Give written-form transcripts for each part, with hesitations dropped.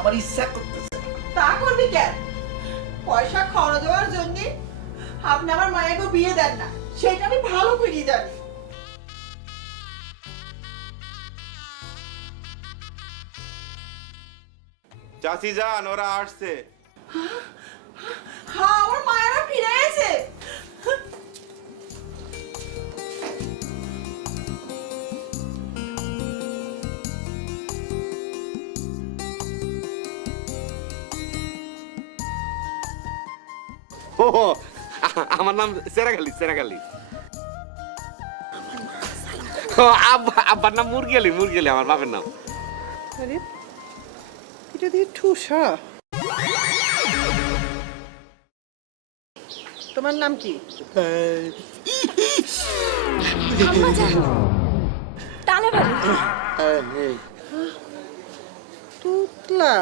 আমার ইচ্ছা করতেছে। তা করবি কেন? পয়সা খরচ দেওয়ার জন্য আপনি আমার মায়েকে বিয়ে দেন না, সেটা আমি ভালো করে জানি। চাচি যান, ওরা আসছে। হ্যাঁ, আমার মায়েরা ফিরে এসেছে। ও আমার নাম সেরাগালি, সেরাগালি। আব্বার নাম মুরগিয়ালি, মুরগিয়ালি আমার বাপের নাম। আরে এটা দিয়ে ঠুসা। তোমার নাম কি? তুতলা।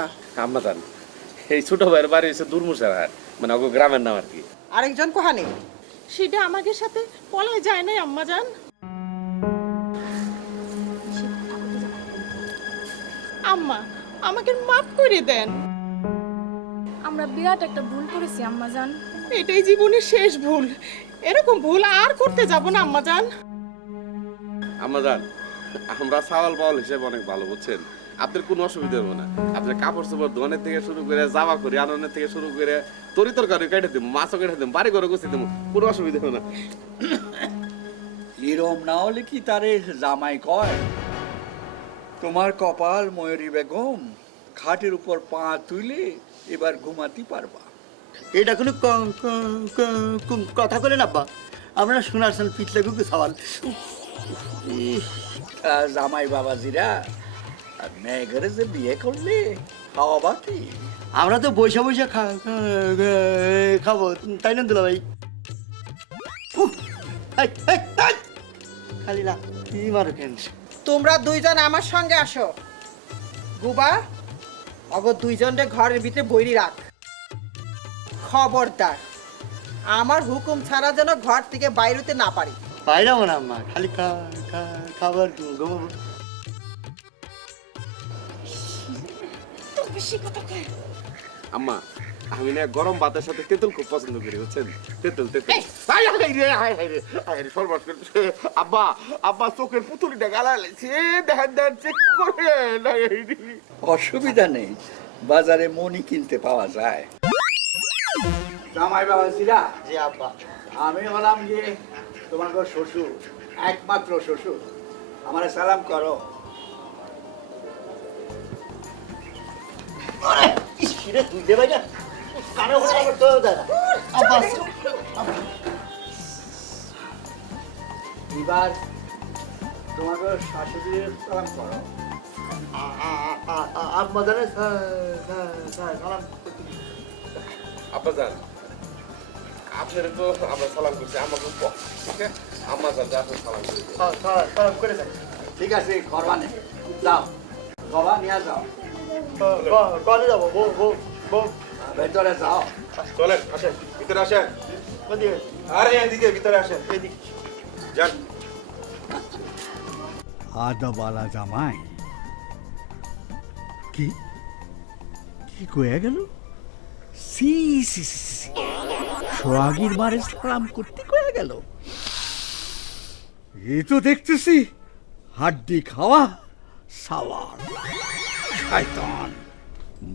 আম্মা জান, এই ছোট ভাইয়ের বাড়ি হচ্ছে দুর্মুষার হাট, মানে ওগো গ্রামের নাম আর কি। আরেকজন কোহানে? সেটা আমাকে সাথে বলাই যায় নাই আম্মা জান। আম্মা আমাকে মাফ করে দেন। আমরা বিরাট একটা ভুল করেছি আম্মা জান। এটাই জীবনের শেষ ভুল, এরকম ভুল আর করতে যাব না আম্মা জান। আম্মা জান, আমরা চাওয়াল বাউল হিসেবে অনেক ভালো, বুঝছেন? আপনার কোনো অসুবিধা হবে না। আপনার কাপড় চোপড় ধোয়ানের থেকে শুরু করে, জামা করি আনন্দের থেকে শুরু করে, তরি তরকারি কেটে দেবো, মাছও কেটে দেবো, বাড়ি ঘরে গুছিয়ে দেবো, কোনো অসুবিধা হবে না। এরম না হলে কি তারে জামাই কয়? তোমার কপাল ময়ূরী বেগম, খাটের উপর পা তুলে এবার ঘুমাতে পারবা। এটা কোনো কথা বলেন আব্বা, আমরা শোনাচ্ছেন পিছলে গুগু সওয়াল। জামাই বাবাজিরা আর মেয়ে ঘরে যে বিয়ে করলে খাওয়াবা কি? আমরা তো বৈশা বৈশা খাবো, তাই না দুলা ভাই? খালি না কি মারো কেন? তোমরা দুইজন আমার সঙ্গে আসো। গুবা, অগ দুইজনরে ঘরের ভিতরে বইরি রাখ। খবরদার আমার হুকুম ছাড়া যেন ঘর থেকে বাইরেতে না পারি। বাইরাবো না আম্মা, খালি খাবার ঘুমাবো। আম্মা, আমি না গরম ভাতের সাথে তেঁতুল খুব পছন্দ করি, বুঝছেন? তেঁতুল তেঁতুল। সর্বাস করছে আব্বা, আব্বা চোখের পুতুলিটা গালা লাগছে, দেখেন দেন চেক করে। অসুবিধা নেই, বাজারে মনি কিনতে পাওয়া যায়। জামাই বাবাজিরা, জি আব্বা। আমি হলাম যে তোমার শ্বশুর, একমাত্র শ্বশুর। আমারে সালাম করো। ইসিরে তুই দে ভাই না, কানে হলে আবার তো দাদা আব্বা। এবার তোমার শাশুড়ির সালাম করো। আব্বা জানে সালাম। আব্বা জান, আপনার তো আমরা সালাম করছি, আমাকে ঠিক আছে? আম্মা জান যা আপনি সালাম করি। সালাম করে যান। ঠিক আছে, করবা নে, যাও বাবা নিয়ে যাও, কলে যাবো? বউ ভেতরে যাও। চলেন, আসেন, ভিতরে আসেন। কোনদিকে? আরে এদিকে ভিতরে আসেন। এদিকে। যান। আদাবালা জামাই কি কি কয়ে গেল? সি সি সি সি, সোহাগীর মারে সালাম করতে কয়ে গেল। এ তো দেখতেছি হাড্ডি খাওয়া সাওয়াল। শয়তান,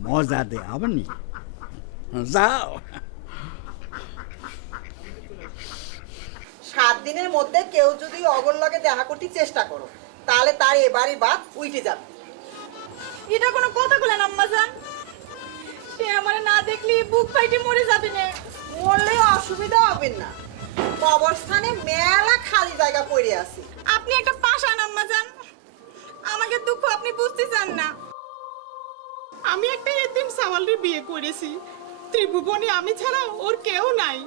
মজা দে আপনি। যাও। 7 দিনের মধ্যে কেউ যদি অগর লগে দেখা করতে চেষ্টা করো, তাহলে তার এবারই বাদ উইটে যাবে। এটা কোনো কথা বলেন আম্মা জান? সে আমার না দেখলে বুক ফাইটে মরে যাবে না। মরলে অসুবিধা হবে না, কবরস্থানে মেলা খালি জায়গা পড়ে আছে। আপনি একটা পাষাণ আম্মা জান, আমাকে দুঃখ আপনি বুঝতে চান না। আমি একটা এতিম সাওয়ালের বিয়ে করেছি, ত্রিভুবনে আমি ছাড়া ওর কেউ নাই।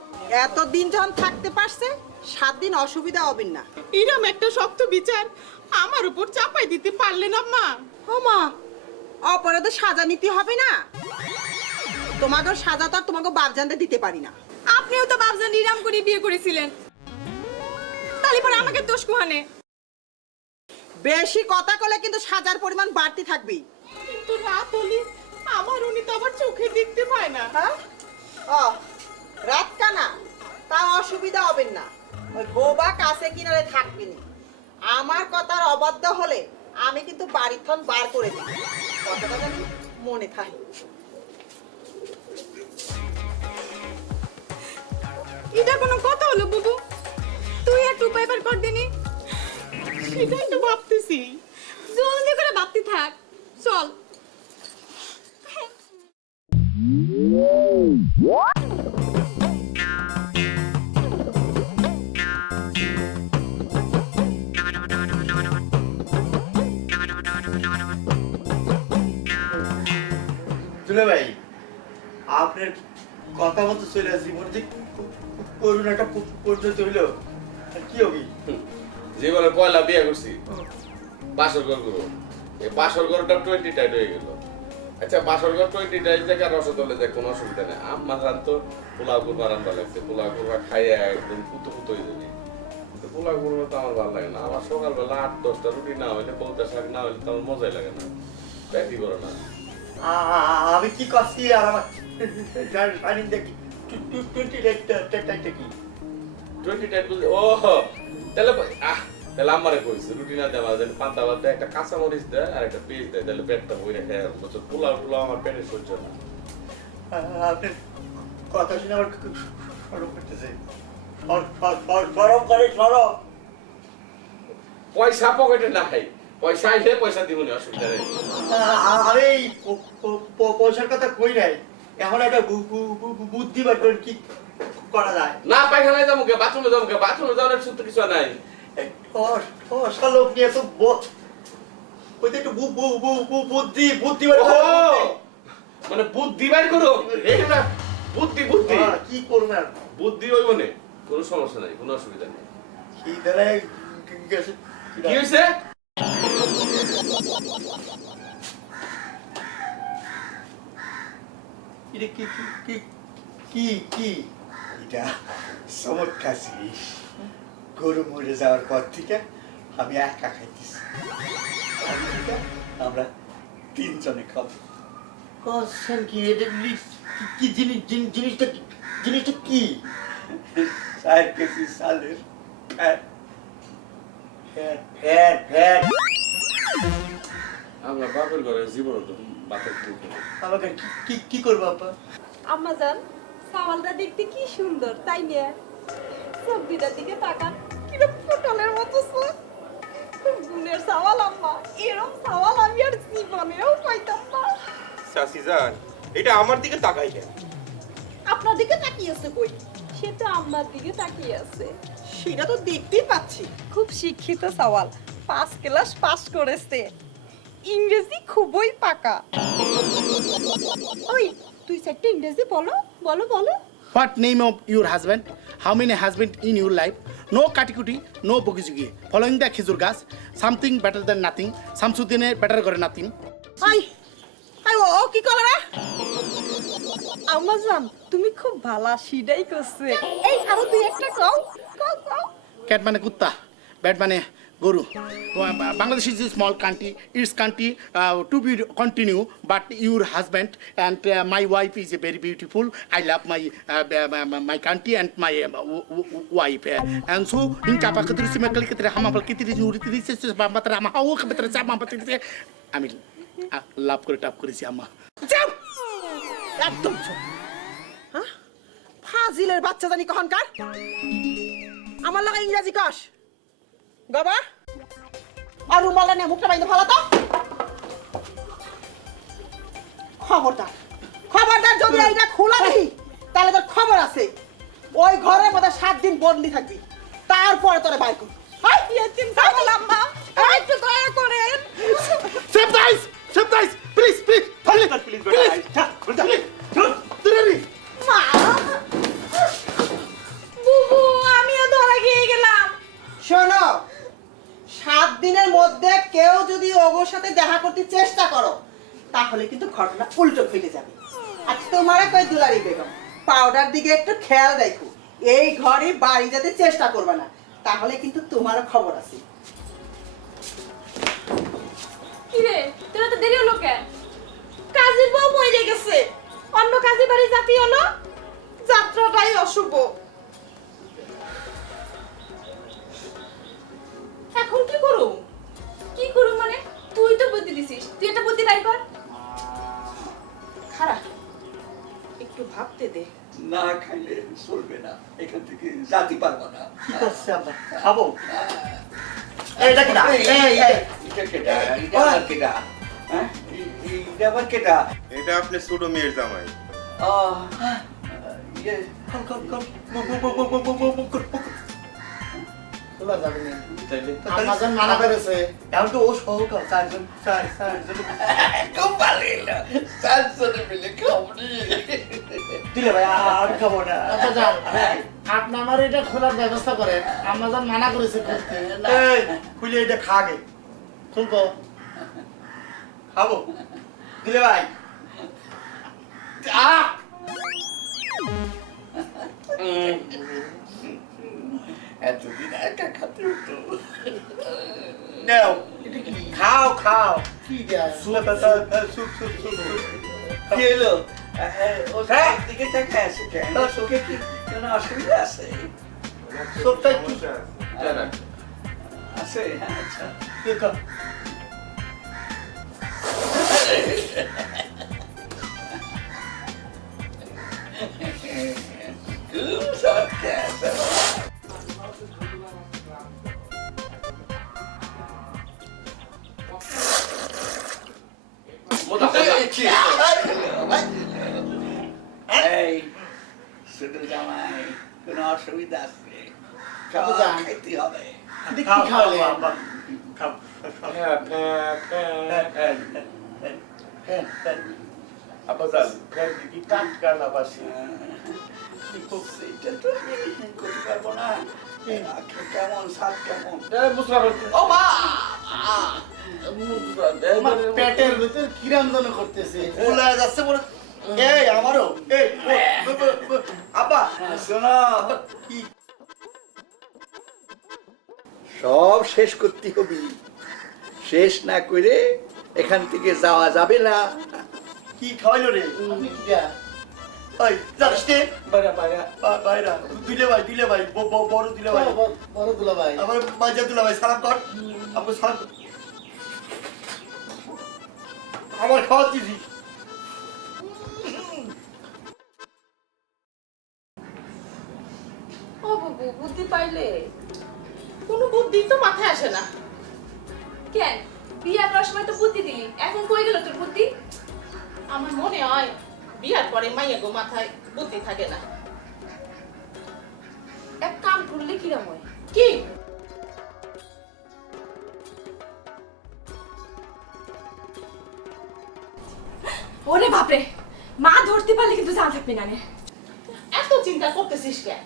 এতদিন যখন থাকতে পারছে, 7 দিন অসুবিধা হবে না। এরম একটা শক্ত বিচার আমার উপর চাপাই দিতে পারলেন আম্মা? ও মা, অপরাধে সাজা নিতে হবে না? তোমাদের সাজা তো আর তোমাকে বাপ জানতে দিতে পারি না। আপনিও তো বাপজান নিরাম করে বিয়ে করেছিলেন, তাহলে পরে আমাকে দোষ কোহানে? বেশি কথা কলে কিন্তু সাজার পরিমাণ বাড়তি থাকবে। কিন্তু রাত হলে আমার ও রাত কানা তা অসুবিধা হবে না, ওই বোবা কাছে কিনারে থাকবি না। আমার কথার অবাধ্য হলে আমি কিন্তু বাড়ির থন বার করে দিই, কথাটা যেন মনে থাকে। এটা কোনো কথা হলো বুবু? তুই একটু উপায় বের কর দিনি। সেটাই তো ভাবতেছি। জলদি করে ভাবতে থাক, চল। দুলা ভাই, আপনার কথা মতো চলে আসি, মনে যে করুন একটা পরিণত হইল, কি হবি? জীবনে পয়লা বিয়ে করছি, বাসর ঘর করবো। এই বাসর ঘরটা 20 টাইট হয়ে গেল। আচ্ছা, বাসর ঘর 20 টাইট থেকে রসগোল্লা যায়, কোনো অসুবিধা নেই। আমার রান তো পোলাও কুরমা রান্না লাগছে, পোলাও কুরমা খাইয়া একদম পুতো হয়ে যাবে। পোলাও কুরমা তো আমার ভালো লাগে না। আমার সকালবেলা 8-10টা রুটি না হইলে, বলতে শাক না হইলে তো আমার মজাই লাগে না, প্যাটি করে না। আমি কি করছি আর আমার রানিং দেখি 20 টাইটটা কি? 20 টাইট বলতে ও তাহলে তাহলে আমারে কইছে রুটি না দেওয়া যেন পান্তা ভাত দেয়, একটা কাঁচা মরিচ দেয় আর একটা পেঁয়াজ দেয়, তাহলে পেটটা বইরে খায়। বলছে পোলাও পোলাও আমার পেটে সহ্য না। আপনার কথা শুনে আমার সরম করতেছে, সরম করে সরম। পয়সা পকেটে নাই, পয়সা আইলে পয়সা দিব না, অসুবিধা নেই। আমি এই পয়সার কথা কই নাই, এখন একটা বুদ্ধি বার করে কি করা যায়? না পায়খানায় যাবো কে, বাথরুমে যাবো কে, বাথরুমে যাওয়ার সূত্র কিছু নাই। লোক নিয়ে তো ওইটা একটু বুদ্ধি বুদ্ধি বার করে। মানে বুদ্ধি বাইর করো, এইটা বুদ্ধি বুদ্ধি কি করবেন আর? বুদ্ধি হইব না, কোনো সমস্যা নাই, কোনো অসুবিধা নেই। কি দাঁড়ায় গেছে? কি হইছে? এটা কি কি কি কি এটা চমৎকার জিনিস। গরু মরে যাওয়ার পর থেকে আমি একা খাইতেছি, আমরা 3 জনে খাবো। কসম কি এটা কি জিনিস? জিনিসটা কি? 4 কেজি চালের ফ্যাট ফ্যাট ফ্যাট ফ্যাট। আমরা বাপের ঘরে জীবন তো বাপের থেকে আমাকে কি করবো আপা? আম্মা জান, সাওয়ালটা দেখতে কি সুন্দর, তাই না? সবজিটার দিকে তাকান, কিরকম পটলের মতো চোখ। গুণের সাওয়াল আম্মা, এরকম সাওয়াল আমি আর জীবনেও পাইতাম না। চাচি যান, এটা আমার দিকে তাকাই কেন? আপনার দিকে তাকিয়ে আছে কই? সে তো আম্মার দিকে তাকিয়ে আছে। সেটা তো দেখতেই পাচ্ছি। খুব শিক্ষিত সাওয়াল, 5 ক্লাস পাস করেছে, ইংরেজি খুবই পাকা। ওই তুই একটা ইংরেজি বলো বলো বলো। What name of your husband? How many husbands in your life? No katikudi, no bogizugi. Following the khizur gas, something better than nothing. Samsudine better করে nothing. আই আই ও কি করে রে? আম্মা জান, তুমি খুব ভালো সিডাই করছে। এই আরো দুই একটা কও কও কও। Cat মানে কুত্তা, bad মানে গরু। Bangladesh is a small country. Its country to be continue, but your husband and my wife is very beautiful. I love my country and my wife. And so in capa ketri si mekali ketri hama bal ketri juri ketri se bamba tera hama hau ketri se bamba ketri. আমি লাভ করে টাপ করেছি আম্মা। যাও একদম চুপ। হ্যাঁ, ফাজিলের বাচ্চা জানি কখনকার। আমার লাগা ইংরেজি কস বাবা, আর রুমালা নিয়ে মুখটা বাইন্দে ফেলা তো। খবরদার খবরদার, যদি এইটা খোলা দেখি তাহলে তোর খবর আছে। ওই ঘরের মধ্যে 7 দিন বদলি থাকবি, তারপরে তোরে বাইর করবি। ইয়াতিম সাওয়াল আম্মা, একটু দয়া করেন। Save the eyes! Save the eyes! Please, please! Please, please! মা, বুবু, আমিও ধরা খেয়ে গেলাম। শোনো, 7 দিনের মধ্যে কেউ যদি ওগোর সাথে দেখা করতে চেষ্টা করো তাহলে কিন্তু ঘটনা উল্টো ফেটে যাবে। আর তোমারে কই দুলারি বেগম, পাউডার দিকে একটু খেয়াল রাখো। এই ঘরে বাড়ি যেতে চেষ্টা করবে না, তাহলে কিন্তু তোমারও খবর আছে। কি রে, তোরা তো দেরি হলো কেন? কাজী বউ মরে গেছে, অন্য কাজী বাড়ি জাতি হলো। যাত্রাটাই অশুভ। এখন কি করো? কি করো মানে? তুই তো বুদ্ধি দিছিস, তুই একটা বুদ্ধি বাই কর। খারাপ, একটু ভাবতে দে। না খাইলে চলবে না, এখান থেকে জাতি পারবো না। কি করছে আমরা খাবো এইটা কি না এটা কেটা? এটা আবার কেটা? হ্যাঁ? এটা আবার কেটা? এটা আপনি ছোট মেয়ের জামাই। ইয়ে, তোলা যাবে না। তাইলে আমাজন মানা করেছে। এখন তো ও সহকার চারজন খুব ভালো এলো। চারজনে মিলে খাবনি। দিলে ভাই আর খাবো না আব্বাজান, আপনি আমার এটা খোলার ব্যবস্থা করেন। আমাজন মানা করেছে করতে। এই খুলে এটা খা গে খুলবো। খাবো দিলে ভাই এতদিন একা খাতে হতো। নাও খাও খাও কি দেয়? সুপ সুপ সুপ সুপ কি হলো? ও সাইড দিকে তাকায় আছে কেন? চোখে কি কোনো অসুবিধা আছে? সুপটা কি আছে? হ্যাঁ, আচ্ছা। দেখো খুব সত্যি আছে। এই শুধু জামাই, কোনো অসুবিধা আছে? আব্বাজান। খাইতে হবে। এটা কি খাওয়ালে? খাও আব্বাজান ফ্যান কি টাটকা না বাসি? সেটা তো আমি করতে পারবো না। কেমন স্বাদ কেমন? ও মা! আমার পেটের ভিতর কিরাম যেন করতেছে। ফুলা যাচ্ছে মনে এই আমারও এই আব্বা শোনো, কি সব শেষ করতে হবে। শেষ না করে এখান থেকে যাওয়া যাবে না। কি খাওয়াইলো রে আপনি কি দেয়া? ওই যাচ্ছিস রে বাইরা বাইরা। বাইরা দিলে ভাই বড় দিলে ভাই বড় দুলা ভাই। আমার মাঝে দিলে ভাই সালাম কর আপু সালাম কর। আমার খাওয়া দিবি ও বাবু, বুদ্ধি পাইলে? কোনো বুদ্ধি তো মাথায় আসে না। কেন? বিয়ে করার সময় তো বুদ্ধি দিলি, এখন কই গেল তোর বুদ্ধি? আমার মনে হয় বিয়ার পরে মাইয়া গো মাথায় বুদ্ধি থাকে না। এক কাম করলে কিরম হয়? কি? ওরে বাপরে, মা ধরতে পারলে কিন্তু জান থাকবে না রে। এত চিন্তা করতেছিস কেন?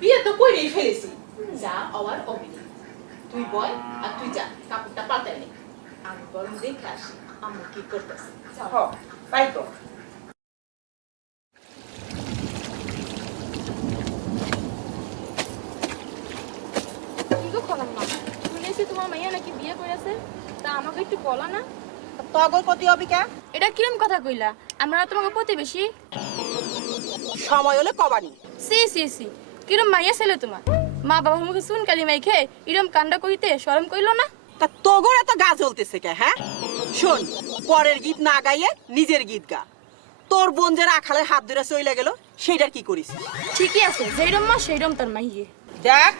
বিয়ে তো কইরেই ফেলেছি, যা হওয়ার হবে। তুই বয় আর তুই যা, কাপড়টা পাল্টাই নে। আমি বরং দেখে আসি আম্মু কি করতেছে। তাই তো কিন্তু খোলাম না, শুনেছি তোমার মাইয়া নাকি বিয়ে করেছে, তা আমাকে একটু বলো না। তগর কতি হবি কে? এটা কিরম কথা কইলা? আমরা তোমাকে প্রতিবেশী। সময় হলে কবানি। সি সি সি, কিরম মাইয়া ছিল তোমার? মা বাবার মুখে শুন কালি মাই খেয়ে ইরম কান্ডা করিতে শরম কইলো না? তা তগর এত গা জ্বলতেছে কে? হ্যাঁ শোন, পরের গীত না গাইয়ে নিজের গীত গা। তোর বোন যে রাখালের হাত ধরে চইলা গেল, সেটার কি করিস? ঠিকই আছে, যেরম মা সেইরম তার মাইয়ে। দেখ,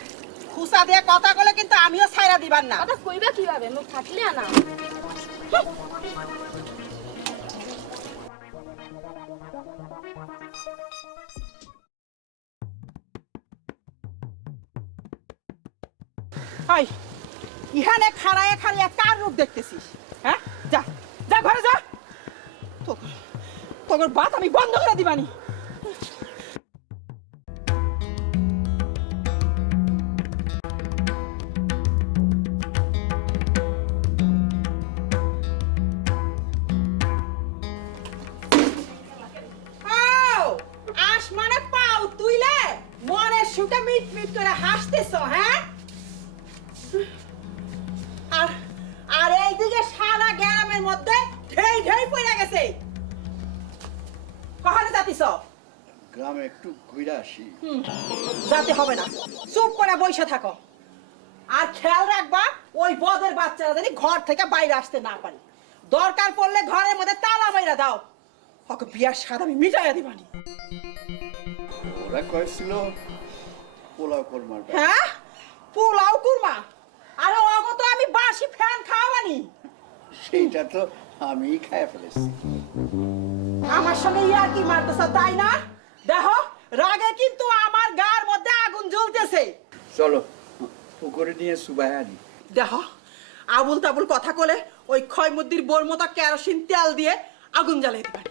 খুসা দিয়ে কথা বলে কিন্তু আমিও ছাইরা দিবার না। কথা কইবা কিভাবে? মুখ থাকলে না। হাই, ইহানে খাড়ায় খাড়িয়ে কার রূপ দেখতেছিস? হ্যাঁ, যা যা ঘরে যা। তোর বাত আমি বন্ধ করে দিবানি। আসমানে পাও তুইলে মনের সুখে মিট মিট করে হাসতেছ, হ্যাঁ? আর আর এইদিকে সারা গ্রামের মধ্যে ঢেই ঢেই পড়ে গেছে। কখনো যাতিস? গ্রামে একটু ঘুরে আসি। যাতে হবে না, চুপ করে বসে থাকো। আর খেয়াল রাখবা ওই বদের বাচ্চারা জানি ঘর থেকে বাইরে আসতে না পারে। দরকার পড়লে ঘরের মধ্যে তালা মাইরা দাও, ওকে বিয়ার স্বাদ আমি মিটাইয়া দিবানি। ওরা কয়েছিল পোলাও কোরমার ব্যাপার। হ্যাঁ, পোলাও কুরমা, আরে ওগো তো আমি বাসি ফ্যান খাওয়ানি। সেইটা তো আমি খাইয়া ফেলেছি। আমার সঙ্গে ইয়ার কি মারতেছ তাই না? দেখো রাগে কিন্তু আমার গার মধ্যে আগুন জ্বলতেছে। চলো পুকুরে নিয়ে সুবাই আনি। দেখো আবুল তাবুল কথা কলে ওই ক্ষয়মুদ্দির বোর মতো কেরোসিন তেল দিয়ে আগুন জ্বালিয়ে দিবেন।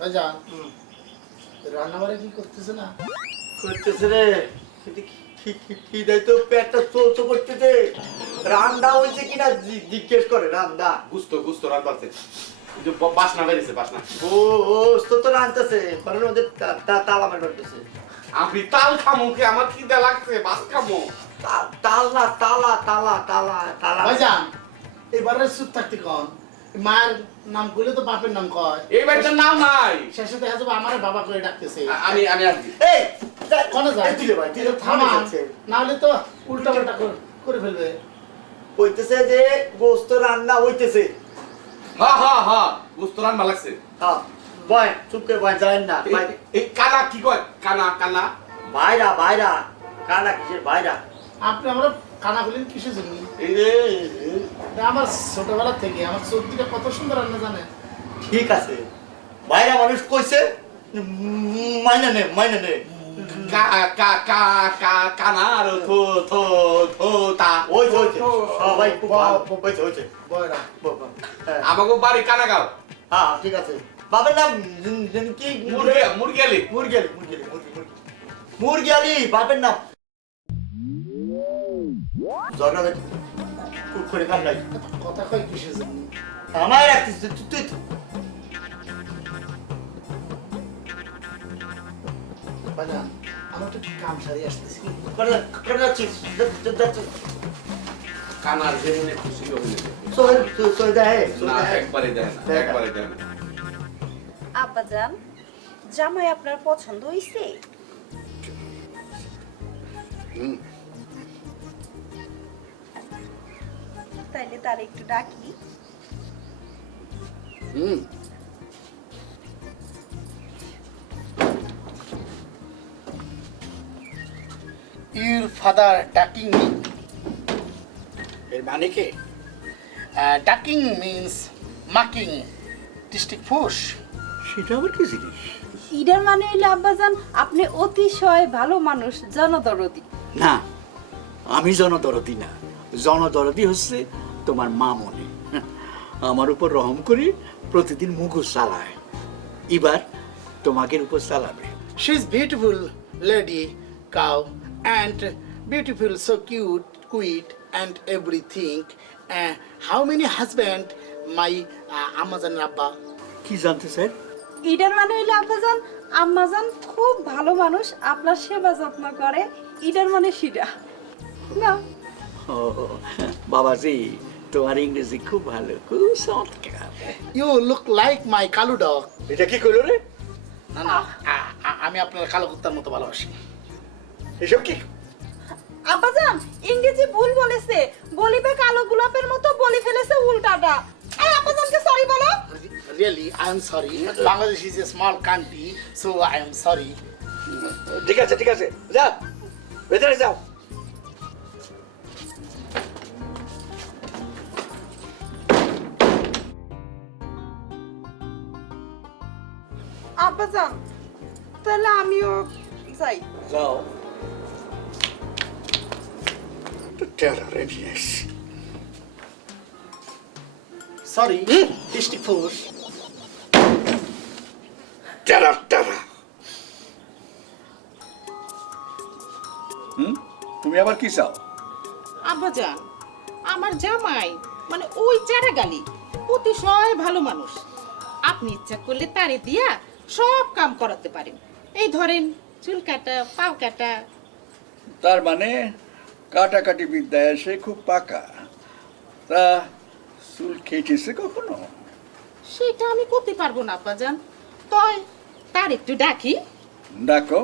ভাইজান রান্নাবাড়ি কি করতেছে না? করতেছে রে, খিদাই তো পেটটা চলতে করতেছে। রান্না হয়েছে কিনা জিজ্ঞেস করে। রান্না গুস্ত রাত পারছে বাসনা বেরিয়েছে বাসনা। ও ও তো রান্নাতেছে, ঘরের মধ্যে তালা মারতেছে। আমি তাল খামো কি? আমার খিদে লাগছে, বাস খামো। তাল না, তালা তালা তালা তালা। ভাইজান এবারে চুপ থাকতে কন, মায়ের নাম কইলে তো বাপের নাম কয়। এই বাড়িটার নাম নাই। শেষে দেখা যাবে আমার বাবা করে ডাকতেছে। আমি আসছি। এই কোনে যায়? এই তুলে ভাই, তুলে থামা যাচ্ছে। না হলে তো উল্টা পাল্টা করে ফেলবে। কইতেছে যে গোস্ত রান্না হইতেছে। হ্যাঁ গুস্ত রান্না লাগছে। হ্যাঁ বয়, চুপ করে বয়, যায় না ভাই। এই কানা কি কয়? কানা ভাইরা ভাইরা, কানা কিসের ভাইরা? আপনি আমরা কানা বলেন কিসের জন্য? এটা আমার ছোটবেলা থেকে আমার চোখ দিকে কত সুন্দর রান্না জানে। ঠিক আছে, ভাইরা মানুষ কইছে, মাইনা নে। কানা আর তা ওই সবাই খুব ভালো হয়েছে। বয়রা আমাকে বাড়ি কানাগাঁও। হ্যাঁ ঠিক আছে। বাবার নাম কি? মুরগিয়ালি বাপের নাম। জগন্নাথ করে কাম নাই। কথা কয় কিসের জন্য? আমায় রাখতিস তুই। ভাইজান আমার তো কাম সারিয়ে আসতেছি। করে যাচ্ছিস। কানার যেখানে খুশি হইলে একবারে দেয় না। আব্বাজান, জামাই আপনার পছন্দ হইছে? তাইলে তার একটু ডাকি। Your father ducking me. এর মানে কি? Ducking means mucking, district push. সেটা আবার কি জিনিস? ইডার মানে হইলে আব্বাজান আপনি অতিশয় ভালো মানুষ, জনদরদি। না, আমি জনদরদি না, জনদরদি হচ্ছে তোমার মা মনে। আমার উপর রহম করে প্রতিদিন মুখোশ চালায়, এবার তোমাকে উপর চালাবে। She's beautiful lady, cow, and beautiful, so cute, sweet, and everything. How many husband my Amazon Rabba? কি জানতে স্যার? ইডার মানে হইলে আব্বাজান আম্মাজান খুব ভালো মানুষ, আপনার সেবা যত্ন করে। ইডার মানে সিডা না? ও বাবাজি, তোমার ইংরেজি খুব ভালো, খুব চমৎকার। You look like my Kalu dog. এটা কি কইলো রে? না আমি আপনার কালো কুত্তার মতো ভালোবাসি। এসব কি? আব্বাজান ইংরেজি ভুল বলেছে, বলিবে কালো গোলাপের মতো, বলি ফেলেছে উল্টাটা। এই আব্বাজানকে সরি বলো। Really, I am sorry. Bangladesh is a small country, so I am sorry. ঠিক আছে, যা ভেতরে যাও। আব্বাজান তাহলে আমিও যাই। যাও। তো টেরারে নিয়ে এসছি। Sorry, district force. টেরা। তুমি আবার কি চাও? আব্বাজান আমার জামাই মানে ওই চারা গালি অতিশয় ভালো মানুষ। আপনি ইচ্ছা করলে তারে দিয়া সব কাম করাতে পারেন। এই ধরেন চুল কাটা, পাও কাটা। তার মানে কাটাকাটি বিদ্যায় সে খুব পাকা। তা চুল কেটেছে কখনো? সেটা আমি করতে পারবো না আব্বাজান। তয় তার একটু ডাকি। ডাকো।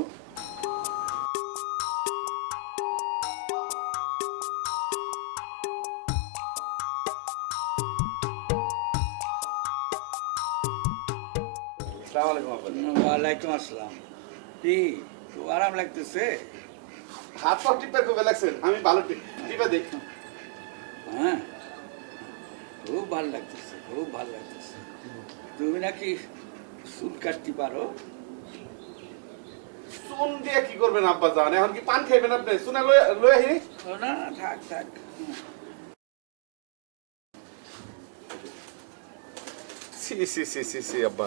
আসসালামু আলাইকুম আব্বাজান। ওয়ালাইকুম আসসালাম। কি খুব আরাম লাগতেছে? হাত পা টিপে কবে লাগছেন? আমি ভালো টিপে দেই। হ্যাঁ, খুব ভালো লাগতেছে, খুব ভালো লাগতেছে। তুমি নাকি চুল কাটতে পারো? চুন দিয়ে কি করবেন আব্বাজান? এখন কি পান খাইবেন আপনি? চুনা লয়ে আহি। ও না না, থাক থাক। সি সি সি সি সি আব্বা,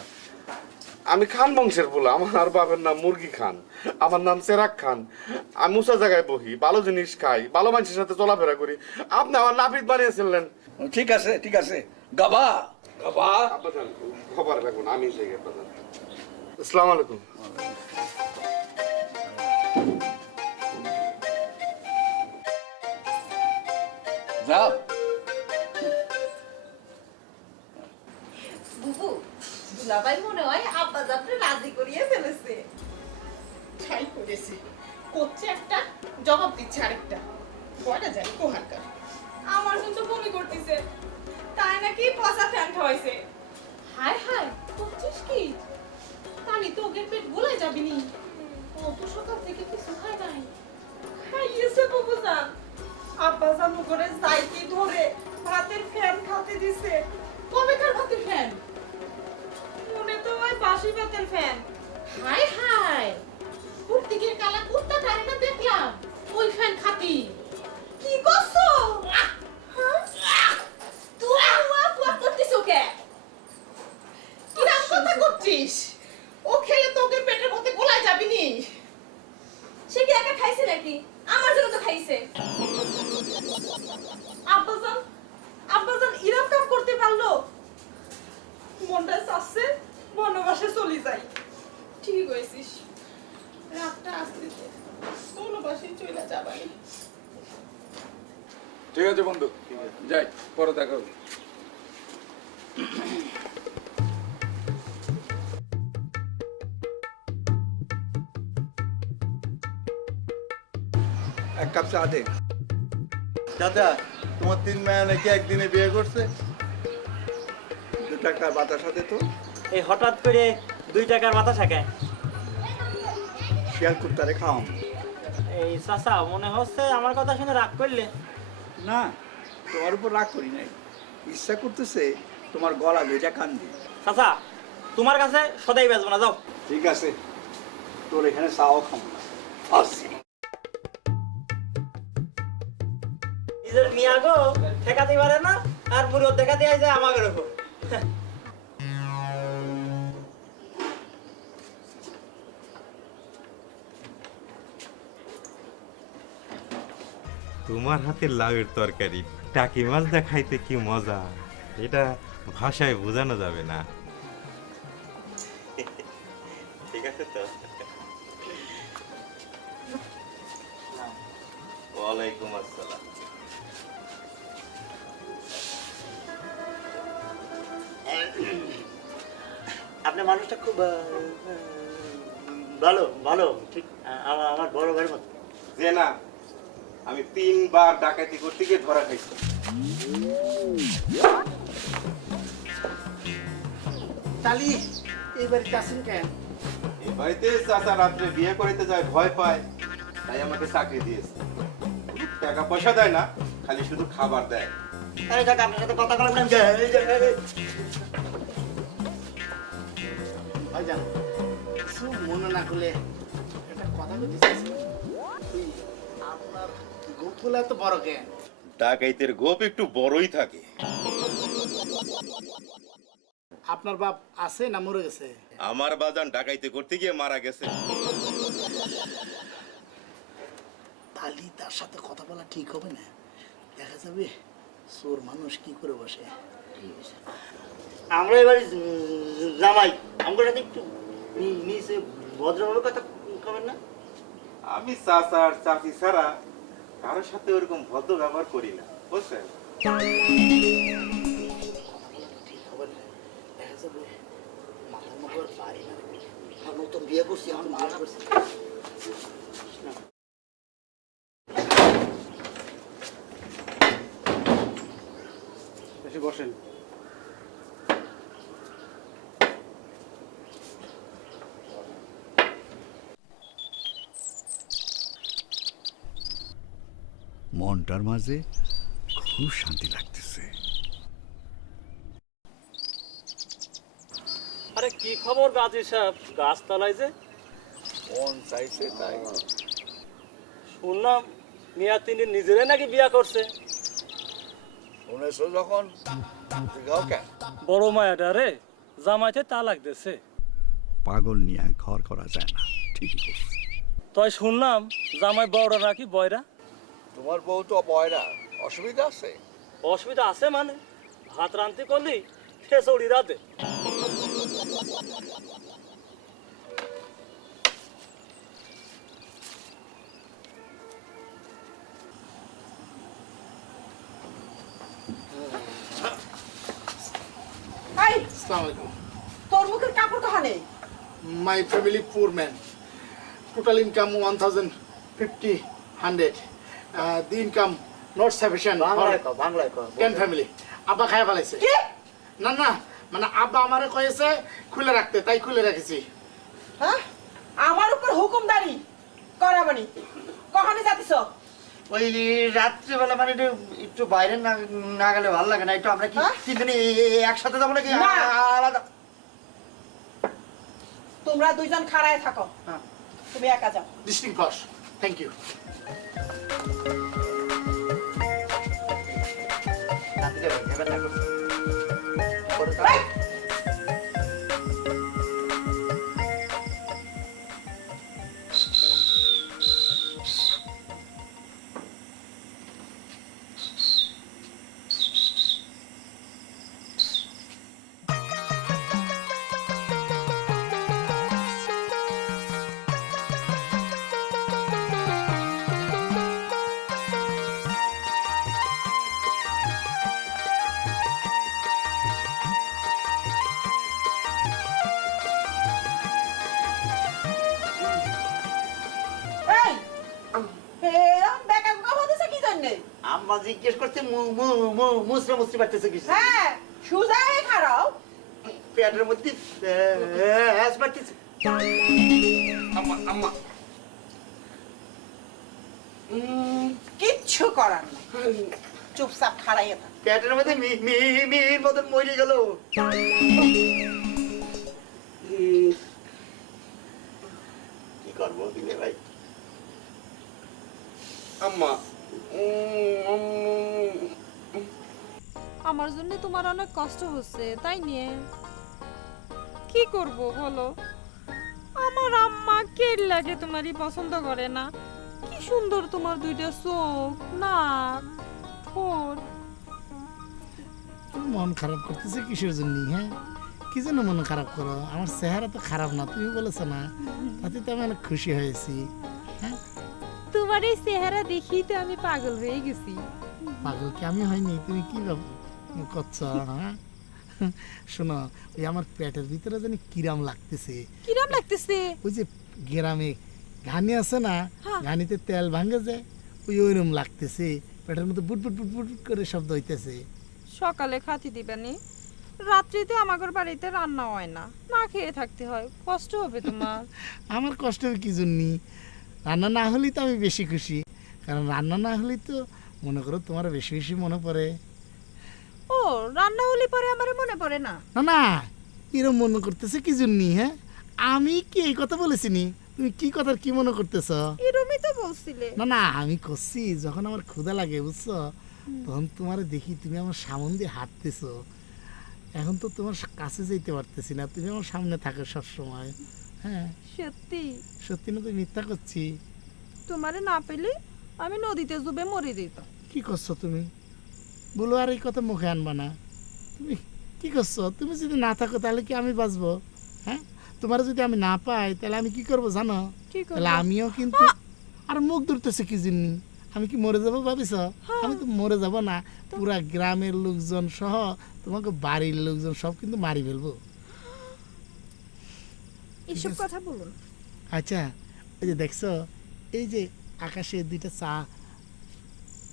আমি খান বংশের বলে। আমার বাবার নাম মুরগি খান, আমার নাম চেরাক খান। আমি উঁচা জায়গায় বহি, ভালো জিনিস খাই, ভালো মানুষের সাথে চলাফেরা করি। আপনি আমার নাপিত বানিয়েছিলেন। ঠিক আছে ঠিক আছে, গাবা গাবা। আব্বাজান খবর রাখুন, আমি এসে গেছি আব্বাজান। আসসালামু আলাইকুম। যাও। বুবু, দুলাভাই মনে হয় আব্বা যাত্রা রাজি করিয়ে ফেলেছে। ঠাই করেছে, করছে একটা, জবাব দিচ্ছে আরেকটা। কয়টা জানি কোহারকার। আমার শুনতে বমি করতেছে, তাই নাকি পচা ফ্যান খাওয়াইছে। হায় হায়, করছিস কি? তাহলে তো ওকে পেট গোলাই যাবিনি। ও তো সকাল থেকে কিছু খায় নাই। খাইয়েছে বুবু জান। আব্বা জান করে যাইতে ধরে ভাতের ফ্যান খাতে দিছে। কবেকার ভাতের ফ্যান? মনে তো ওই বাসি ভাতের ফ্যান। হায় হায়, কুর্তিকের কালা কুর্তা টানে না দেখলাম ওই ফ্যান খাতি। কি করছো? তুই ওয়া ওয়া করতিস ওকে? কিরাম কথা করছিস? ও খেলে তো ওকে পেটের মধ্যে গোলাই যাবিনি। সে কি একা খাইছে নাকি? আমার জন্য তো খাইছে। আব্বাজান ইরাম কাম করতে পারলো? মনটা চাচ্ছে বনবাসে চলে যাই। ঠিকই কইছিস, রাতটা আসতেছে, কোনো বাসে চলে যাবানি। ঠিক আছে বন্ধু, যাই, পরে দেখা হবে। এক কাপ চা দে। চাচা, তোমার 3 মেয়ে নাকি একদিনে বিয়ে করছে? 2 টাকা বাতাস হাতে তো। এই হঠাৎ করে 2 টাকার মাথা থাকে। শিয়াল কুত্তারে খাওয়াম। এই চাচা মনে হচ্ছে আমার কথা শুনে রাগ করলে। না, তোমার উপর রাগ করি নাই, ইচ্ছা করতেছে তোমার গলা ভেজা কান দিয়ে। চাচা তোমার কাছে সদাই বেচবো না, যাও। ঠিক আছে, তোর এখানে চাও খাবো না। আসছি। নিজের মিয়া গো ঠেকাতে পারে না, আর মুরত দেখাতে আইছে আমাকে রকম। তোমার হাতের লাউয়ের তরকারি টাকি মাছ দেখাইতে কি মজা, এটা ভাষায় বোঝানো যাবে না। ঠিক আছে তো। ওয়ালাইকুম আসসালাম। আপনার মানুষটা খুব ভালো ভালো, ঠিক আমার বড় ভাইয়ের মতো। যে না, আমি 3 বার ডাকাতি করতে গিয়ে ধরা খাইছি। তালি এইবার কাছেন কেন? এই বাড়িতে চাচা রাত্রে বিয়ে করিতে যায়, ভয় পায়, তাই আমাকে চাকরি দিয়েছে। টাকা পয়সা দেয় না, খালি শুধু খাবার দেয়। আরে কাকা আপনার সাথে কথা বললাম। ভাইজান, কিছু মনে না করলে একটা কথা বলতে চাইছি। আপনার গোপগুলো এত বড় কেন? ডাকাইতের গোপ একটু বড়ই থাকে। আপনার বাপ আছে না মরে গেছে? আমার বাজান ডাকাইতে করতে গিয়ে মারা গেছে। তালি তার সাথে কথা বলা ঠিক হবে না, দেখা যাবে চোর মানুষ কি করে বসে। আমরা এবার জামাই আমার সাথে একটু নিচে ভদ্রভাবে কথা কবেন না? আমি চাচা আর চাচি ছাড়া কারোর সাথে ওরকম ভদ্র ব্যবহার করি না, বুঝছেন? দেখা যাবে মাথার মুখ আর পারি না, আর নতুন বিয়ে করছি এখন বিয়ে করছি। বসেন। মনটার মাঝে খুব শান্তি লাগতেছে। আরে কি খবর গাজী সাহেব, গাছতলায় যে? মন চাইছে তাই। শুনলাম মিয়া তিনি নিজেরাই নাকি বিয়া করছে। শুনেছো যখন জিগাও কেন? বড় মায়াটা রে জামাইতে তালাক দিছে। পাগল নিয়ে ঘর করা যায় না, ঠিকই করছে। তাই শুনলাম জামাই বড় নাকি বয়রা। তোমার বউ তো বয়রা, অসুবিধা আছে? অসুবিধা আছে মানে ভাত রান্তি করলি খেসড়ি রাতে। এই, আসসালামু আলাইকুম। তোর মুখের কাপড় কাহানে? My family poor man. Total income 1,050, 100. The income not sufficient for বাংলায় 10 family. আব্বা খায় ফেলাইছে। কি? না না, মানে আব্বা আমারে কয়েছে খুলে রাখতে, তাই খুলে রেখেছি। হ্যাঁ, আমার উপর হুকুমদারি করাবানি। কখনই যাতিস? ওই রাত্রিবেলা মানে একটু বাইরে না গেলে ভালো লাগে না। একটু আমরা কি তিনজনে একসাথে যাবো নাকি না। আলাদা? তোমরা দুইজন খাড়ায় থাকো, তুমি একা যাও। Distinct boss. Thank you. এই, এই, এরম বেকার কথা বলতেছে কি জন্যে? আম্মা জিজ্ঞেস করছে মুসরে পারতেছে কিছু। হ্যাঁ, সুজা হয়ে খাড়াও। পেটের মধ্যে হ্যাস পারতেছে। আম্মা আম্মা কিচ্ছু করার নাই, চুপচাপ খাড়াইয়া থাক। পেটের মধ্যে মিহির মতন মরে গেল। কি করবো দিলে ভাই? আম্মা আমার জন্য তোমার অনেক কষ্ট হচ্ছে, তাই নিয়ে কি করব বলো? আমার আম্মা কে লাগে তোমারই পছন্দ করে না। কি সুন্দর তোমার দুইটা চোখ, নাক, ঠোঁট। তুমি মন খারাপ করতেছে কিসের জন্য? হ্যাঁ, কি জন্য মন খারাপ করো? আমার চেহারা তো খারাপ না, তুমি বলেছো না, তাতে তো আমি অনেক খুশি হয়েছি। হ্যাঁ, তোমার এই চেহারা দেখি তো আমি পাগল হয়ে গেছি। পাগল কি আমি হয়নি? তুমি কি করছো? হ্যাঁ, শোনো, ওই আমার পেটের ভিতরে জানি কিরাম লাগতেছে। কিরম লাগতেছে? ওই যে গ্রামে ঘানি আছে না, ঘানিতে তেল ভাঙে যায়, ওইরকম লাগতেছে। পেটের মধ্যে বুট বুট বুট বুট করে শব্দ হইতেছে। সকালে খাতি দিবানি, রাত্রিতে আমাদের বাড়িতে রান্না হয় না, না খেয়ে থাকতে হয়, কষ্ট হবে তোমার। আমার কষ্টের কি জন্য? রান্না না হলেই তো আমি বেশি খুশি, কারণ রান্না না হলেই তো মনে করো তোমার বেশি বেশি মনে পড়ে। ও, রান্না হলে পরে আমার মনে পড়ে না? না না, এরকম মনে করতেছে কি জন্য? হ্যাঁ, আমি কি এই কথা বলেছি নি? তুমি কি কথার কি মনে করতেছ? এরমই তো বলছিলে। না না, আমি করছি যখন আমার ক্ষুধা লাগে, বুঝছো, তখন তোমার দেখি তুমি আমার সামনে দিয়ে হাঁটতেছো। এখন তো তোমার কাছে যেতে পারতেছি না, তুমি আমার সামনে থাকো সব সময়। হ্যাঁ, সত্যি? সত্যি না তো মিথ্যা করছি? তোমারে না পেলে আমি নদীতে ডুবে মরে যেতাম। কি করছো তুমি? বলো, আর এই কথা মুখে আনবা না। তুমি কি করছো? তুমি যদি না থাকো তাহলে কি আমি বাঁচবো? হ্যাঁ, তোমার যদি আমি না পাই তাহলে আমি কি করবো জানো? তাহলে আমিও কিন্তু আর মুখ ধরতেছে কি জন্য? আমি কি মরে যাবো ভাবিস? আমি তো মরে যাব না, পুরা গ্রামের লোকজন সহ তোমাকে বাড়ির লোকজন সব কিন্তু মারি ফেলবো। এসব কথা বলুন। আচ্ছা, ওই যে দেখছো এই যে আকাশে দুইটা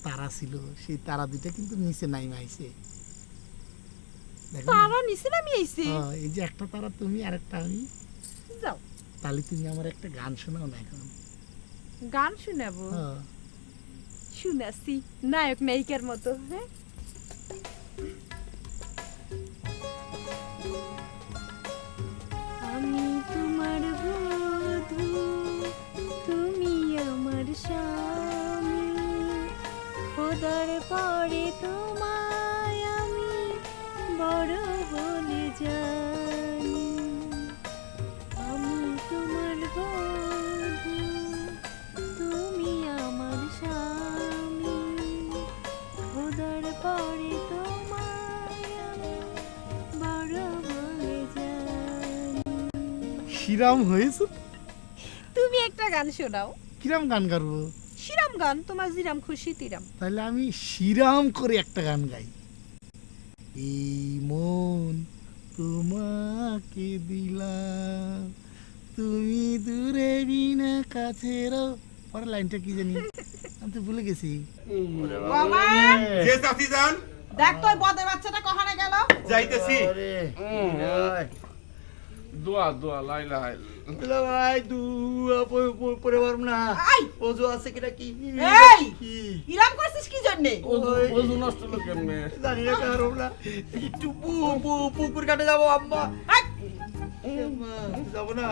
তারা ছিল, সেই তারা দুইটা কিন্তু নিচে নাইমে আইছে। দেখো না? তারা নিচে নামি আইছে। এই যে একটা তারা তুমি আর একটা আমি। যাও, তাহলে তুমি আমার একটা গান শোনাও না এখন। গান শোনাবো? শুনাছি, নায়ক নায়িকার মতো। হ্যাঁ, আমি তোমার বধূ, তুমি আমার স্বামী, খোদার পরে তোমায় আমি বড় বলে জানি। আমি তোমার বধূ, তুমি আমার স্বামী, খোদার পরে তোমায় আমি বড় বলে জানি। শিরাম হয়েছে। তুমি একটা গান শোনাও। কিরাম গান গাবো? শিরাম গান, তোমার জিরাম খুশি তিরাম। তাহলে আমি শিরাম করে একটা গান গাই। এই মন তোমাকে দিলাম, তুমি দূরে বিনা কাছের। পরের লাইনটা কি জানি, আমি তো ভুলে গেছি। বাবা, যে চাচি যান, দেখ তো ওই বদের বাচ্চাটা কখানে গেল। যাইতেছি। দোয়া দোয়া লাইলা হাই দুলা ভাই দুয়া পরে পারব না। আই, ওজু আছে কিনা কি? এই কি ইরাম করছিস কি জন্য? ওজু নষ্ট হলো কেমনে? জানি না কারণ না, একটু পুকুর কাটে যাবো আম্মা। আম্মা, যাবো না।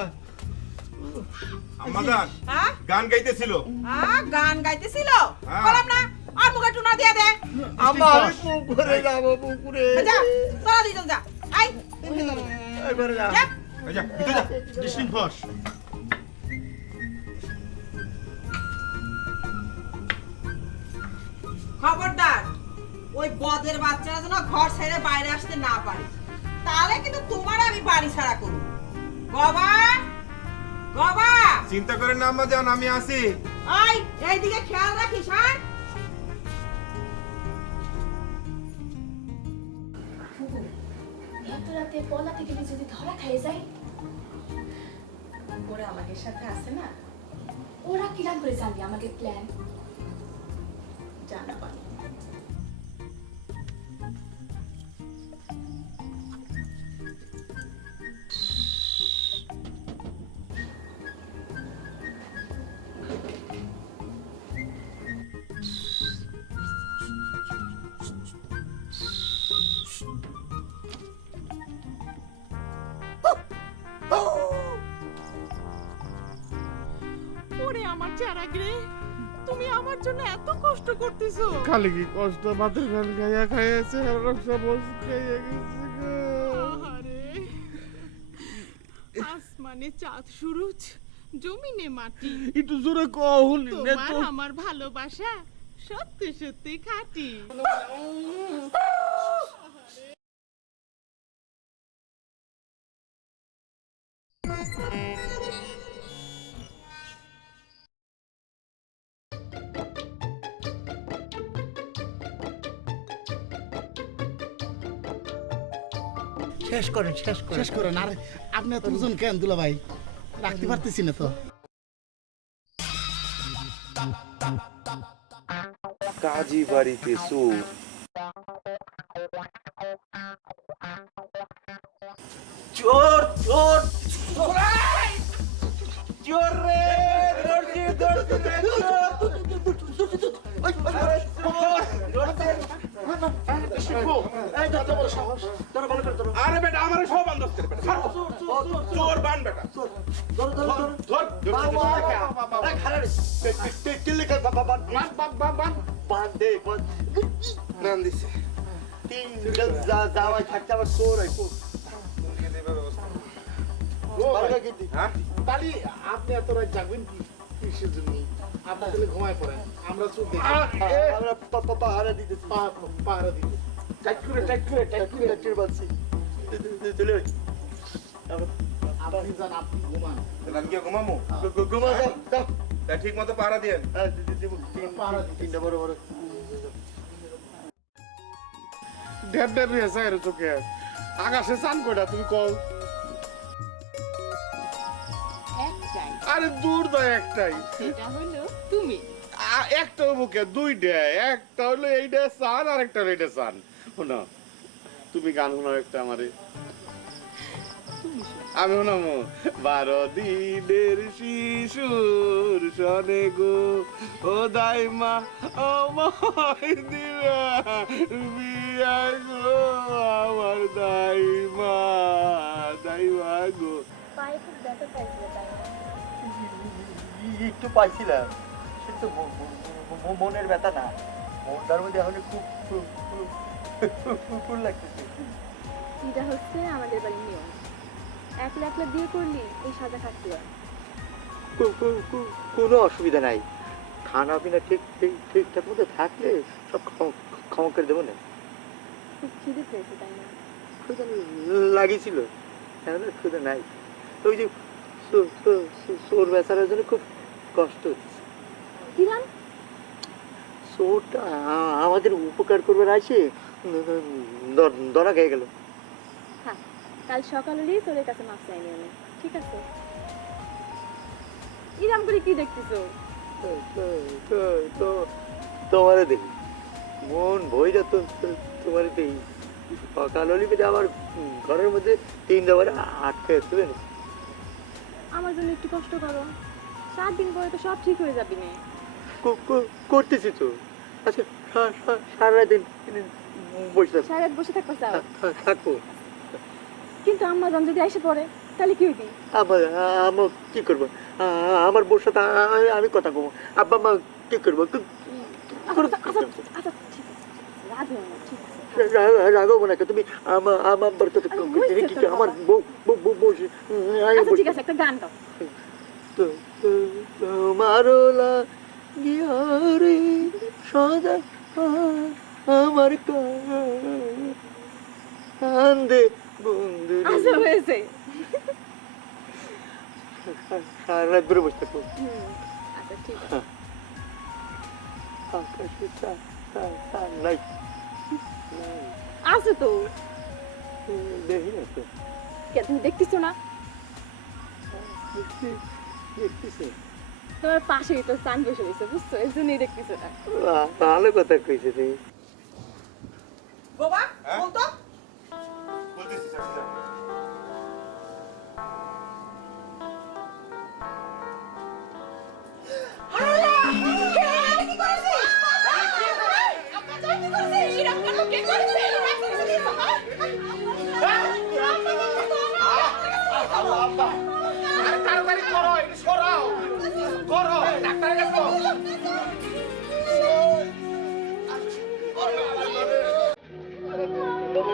আম্মাজান হ্যাঁ গান গাইতেছিল। গান গাইতেছিল? হ্যাঁ। বললাম না আর মুখে টুনা দিয়ে দে। আম্মা আমি পুকুরে যাবো, পুকুরে। যা, তোরা দুইজন যা। আই, একবারে যা। যা। এই যা, ভিতরে যা। District force. খবরদার, ওই বদের বাচ্চারা যেন ঘর ছেড়ে বাইরে আসতে না পারে, তাহলে কিন্তু তোমার আমি বাড়ি ছাড়া করব। বাবা, বাবা, চিন্তা করেন না আম্মাজান, আমি আছি। আই এইদিকে খেয়াল রাখিস। হ্যাঁ, এত রাতে পলাতে গেলে যদি ধরা খেয়ে যায়? ওরা আমাদের সাথে আছে না, ওরা কিরাম করে জানবে আমাদের প্ল্যান? জানাবা। ওরে আমার চারাগরে, তুমি আমার জন্য এত কষ্ট করতেছো। খালি কি কষ্ট, ভাতের ফেল খাইয়া খাইয়াছে সব খাইয়া গেছে গো। আহারে, আসমানে চাঁদ সূরজ, জমিনে মাটি, একটু জোরে কহুলি নে তোমার তো। আমার ভালোবাসা সত্যি সত্যি খাঁটি। শেষ করেন, শেষ করেন। শেষ করেন। আর আপনি এত ওজন কেন দুলা ভাই? রাখতে পারতেছি না তো। কাজী বাড়িতে চোর। চোর চোর চোর রে, ধরছি ধরছি রে, আরে বেটা, আমারে সব বান্ধব করে বেটা। ছাড়। চোর বান বেটা। ধর ধর ধর ধর। নাম দিছে। যাওয়াই থাকতে আবার চোর হয়। হ্যাঁ? তাহলে আপনি এত রাত জাগবেন কি কিসের জন্য? আপনি তাহলে ঘুমায় পড়েন, আমরা চোর দেখি। আমরা পাহারা দিতেছি। পাহারা দিতে টাইট করে বলছি চলে আয়। আপনি যান, আপনি ঘুমান। তাহলে আমি কি ঘুমামো? ঘুমা যাও, যাও। তা ঠিক মতো পাহারা দিয়েন। হ্যাঁ, তিনটা বড় বড় ড্যাব ড্যাব হয়েছে এর চোখে। আকাশে চান কয়টা তুমি কও? একটাই, আরে দূর যায় একটাই। এটা হলো তুমি। একটা বুকে দুইটা, একটা হলো এইটা চান আর একটা হলো এইটা চান। শোনো, তুমি গান শোনাও একটা আমারে। আমি শোনাবো 12 দিনের শিশুর সনে গো ও দাইমা ও মাই দিলা বিয়া গো আমার দাইমা গো। পায়ে খুব ব্যথা পাইছিল তাই না? একটু পাইছিলাম, সে তো মনের ব্যথা না, মনটার মধ্যে এখন খুব ফুল লাগতেছে। এটা হচ্ছে আমাদের বাড়ির নিয়ম। একলা একলা বিয়ে করলি এই সাজা খাটতে হয়। কোনো অসুবিধা নাই, খানা পিনা ঠিকঠাক মতো থাকলে সব ক্ষমা করে দেবো না। খুব খিদে পেয়েছে তাই না? ক্ষুদা লাগিয়েছিল, এখন আর ক্ষুদা নাই। ওই যে চোর বেচারার জন্য খুব কষ্ট হচ্ছে। কিরাম? চোরটা আমাদের উপকার করবার আসে ধরা খেয়ে গেল। হ্যাঁ, কাল সকাল হলেই তোর কাছে মাছ চাই নিয়ে নে, ঠিক আছে? ইরাম করে কি দেখতেছো? তোমারে দেখি মন ভইরা তো তোমারে দেখি। সকাল হলে বেটা আমার ঘরের মধ্যে 3 বার আটকে তুলে না। আমার জন্য একটু কষ্ট করো, 7 দিন পরে তো সব ঠিক হয়ে যাবে না। করতেছি তো। আচ্ছা, সারাদিন বসে থাকো। সারা রাত বসে থাকতে চাও? থাকবো। কিন্তু আম্মা জান যদি এসে পড়ে তাহলে কি হইবে? আমার কি করবো? আমার বউর সাথে আমি কথা কব। আব্বা মা কি করবো? আচ্ছা ঠিক আছে, রাগ হইও না, ঠিক আছে। রাগবো না, তুমি আমার কথা আমার বউ আচ্ছা ঠিক আছে, একটা গান গাও। তোমারও লাগিয়ারে সদা আমার কান্দে বন্ধু। আচ্ছা হয়েছে। সারা রাত ধরে বসে থাকবো। আচ্ছা ঠিক আছে। আকাশে নাই আছে তো, দেখি না তো। কে তুমি দেখতেছো না? দেখতেছি। তোমার পাশেই তো চান বসে রয়েছে, বুঝছো? এই জন্যই দেখতেছো না। ভালো কথা কইছে তুমি। বাবা বল তো। বলতেছি চাচা। তাড়াতাড়ি করো, এটা সরাও, করো, ডাক্তারের কাছে যাও। বাবা